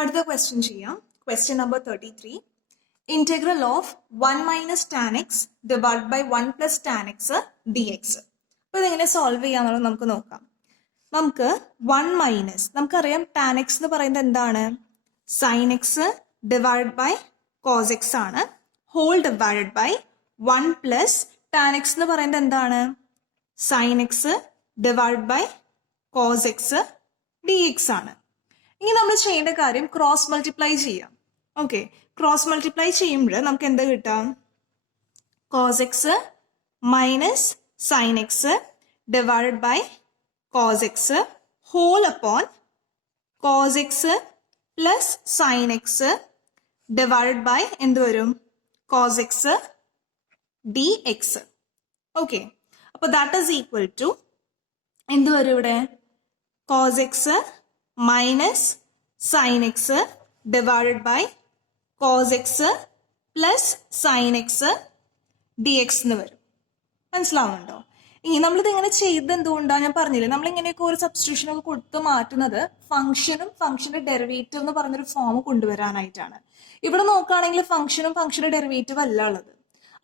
അടുത്ത ക്വസ്റ്റ്യൻ ചെയ്യാം. Question number 33. Integral of 1 minus tan x divide by 1 plus tan x d x. അപ്പോൾ ഇതെങ്ങനെ solve ചെയ്യാന്നുള്ളത് നമുക്ക് നോക്കാം. നമുക്ക് 1 മൈനസ്, നമുക്കറിയാം ടാൻ എക്സ് എന്ന് പറയുന്നത് എന്താണ്? Sine x divide by cos x ആണ്. Whole divide by 1 plus tan x എന്ന് പറയുന്നത് എന്താണ്? Sine x divide by cos x d x ആണ്. ഇനി നമ്മൾ ചെയ്യേണ്ട കാര്യം ക്രോസ് മൾട്ടിപ്ലൈ ചെയ്യാം. ഓക്കെ, ക്രോസ് മൾട്ടിപ്ലൈ ചെയ്യുമ്പോൾ നമുക്ക് എന്താ കിട്ടാം? Cos x minus sign x divide by cos x whole upon cos x plus sign x divide by എന്ത് വരും? Cos x d x. Okay, അപ്പോൾ ദാറ്റ് ഈസ് ഈക്വൽ ടു എന്ത് വരും ഇവിടെ? Cos x minus sign x divided by cos x plus sign x d x എന്ന് വരും. മനസ്സിലാവുന്നുണ്ടോ? ഇനി നമ്മളിത് ഇങ്ങനെ ചെയ്ത് എന്തുകൊണ്ടാണ് ഞാൻ പറഞ്ഞില്ലേ, നമ്മളിങ്ങനെയൊക്കെ ഒരു സബ്സ്റ്റിറ്റ്യൂഷൻ ഒക്കെ കൊടുത്ത് മാറ്റുന്നത് ഫംഗ്ഷനും ഫംഗ്ഷന്റെ ഡെറിവേറ്റീവ് എന്ന് പറഞ്ഞൊരു ഫോം കൊണ്ടുവരാനായിട്ടാണ്. ഇവിടെ നോക്കുകയാണെങ്കിൽ ഫംഗ്ഷനും ഫംഗ്ഷന്റെ ഡെറിവേറ്റീവ് അല്ല ഉള്ളത്.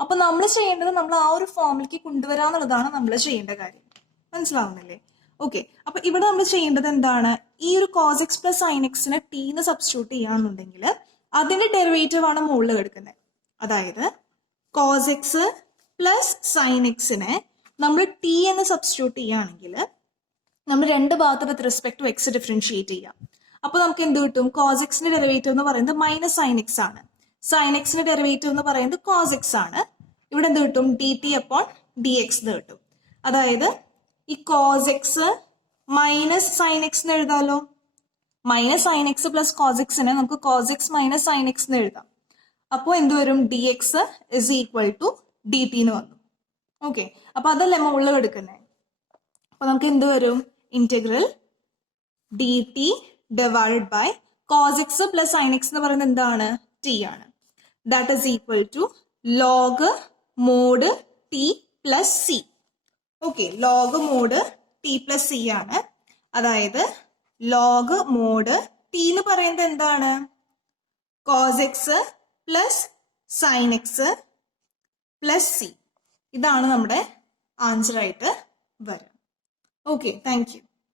അപ്പൊ നമ്മൾ ചെയ്യേണ്ടത് നമ്മൾ ആ ഒരു ഫോമിലേക്ക് കൊണ്ടുവരാന്നുള്ളതാണ് നമ്മൾ ചെയ്യേണ്ട കാര്യം. മനസ്സിലാവുന്നില്ലേ? ഓക്കെ, അപ്പൊ ഇവിടെ നമ്മൾ ചെയ്യേണ്ടത് എന്താണ്? ഈ ഒരു കോസ് എക്സ് പ്ലസ് സൈൻ എക്സിനെ ടീന്ന് സബ്സ്റ്റിറ്റ്യൂട്ട് ചെയ്യാന്നുണ്ടെങ്കിൽ അതിന്റെ ഡെറിവേറ്റീവ് ആണ് മുകളിൽ കിടക്കുന്നത്. അതായത് കോസ് എക്സ് പ്ലസ് സൈൻ എക്സിനെ നമ്മൾ ടി എന്ന് സബ്സ്റ്റിറ്റ്യൂട്ട് ചെയ്യുകയാണെങ്കിൽ നമ്മൾ രണ്ട് ഭാഗത്ത് with respect to x differentiate ചെയ്യാം. അപ്പൊ നമുക്ക് എന്ത് കിട്ടും? കോസ് എക്സിന്റെ ഡെറിവേറ്റീവ് എന്ന് പറയുന്നത് മൈനസ് സൈൻ എക്സ് ആണ്. സൈൻ എക്സിന്റെ ഡെറിവേറ്റീവ് എന്ന് പറയുന്നത് കോസ് എക്സ് ആണ്. ഇവിടെ എന്ത് കിട്ടും? D t upon d x എന്ന് കിട്ടും. അതായത് ഈ cos x minus sign x എന്ന് എഴുതാലോ. മൈനസ് സൈൻ എക്സ് പ്ലസ് കോസ് എക്സിനെ നമുക്ക് cos x minus sign x എന്ന് എഴുതാം. അപ്പോൾ എന്ത് വരും? D x is equal to d t എന്ന് വന്നു. ഓക്കെ, അപ്പൊ അതല്ലേ മുകളിൽ എടുക്കുന്നത്. അപ്പൊ നമുക്ക് എന്ത് വരും? Integral d t divide by cos x plus sign x എന്ന് പറയുന്നത് എന്താണ്? ടി ആണ്. That is equal to log mod t plus c. Okay, log mod t plus c ആണ്. അതായത് ലോഗ് മോഡ് ടി എന്ന് പറയുന്നത് എന്താണ്? Cos x plus sign x plus c. ഇതാണ് നമ്മുടെ ആൻസർ ആയിട്ട് വരിക. Okay, thank U.